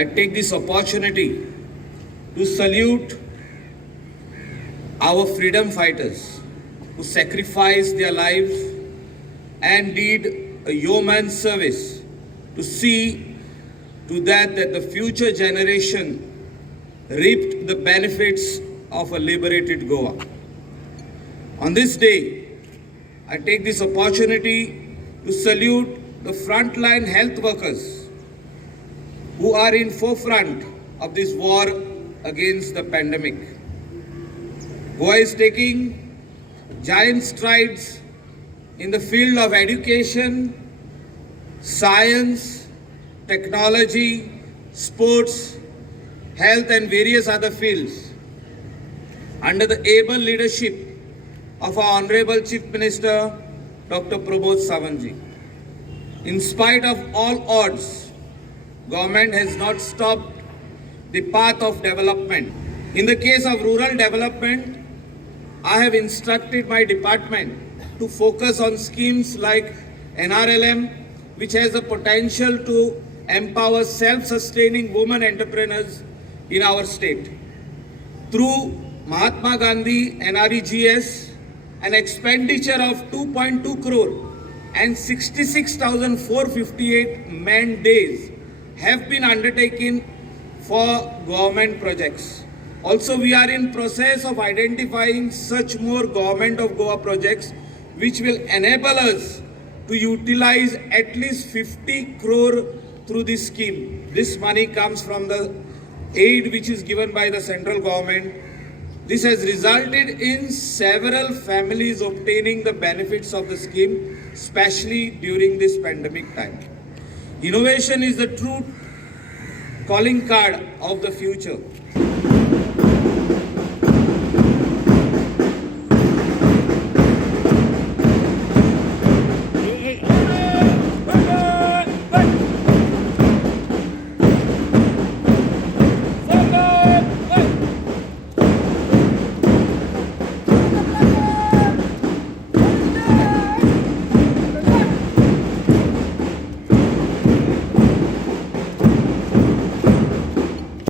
I take this opportunity to salute our freedom fighters who sacrificed their lives and did a yeoman's service to see to that the future generation reaped the benefits of a liberated Goa. On this day, I take this opportunity to salute the frontline health workers who are in forefront of this war against the pandemic. Goa is taking giant strides in the field of education, science, technology, sports, health and various other fields. Under the able leadership of our Honorable Chief Minister, Dr. Prabodh Sawantji. In spite of all odds, government has not stopped the path of development. In the case of rural development, I have instructed my department to focus on schemes like NRLM, which has the potential to empower self-sustaining women entrepreneurs in our state. Through Mahatma Gandhi NREGS, an expenditure of 2.2 crore and 66,458 man days have been undertaken for government projects. Also, we are in process of identifying such more Government of Goa projects which will enable us to utilize at least 50 crore through this scheme. This money comes from the aid which is given by the central government. This has resulted in several families obtaining the benefits of the scheme, especially during this pandemic time. Innovation is the true calling card of the future.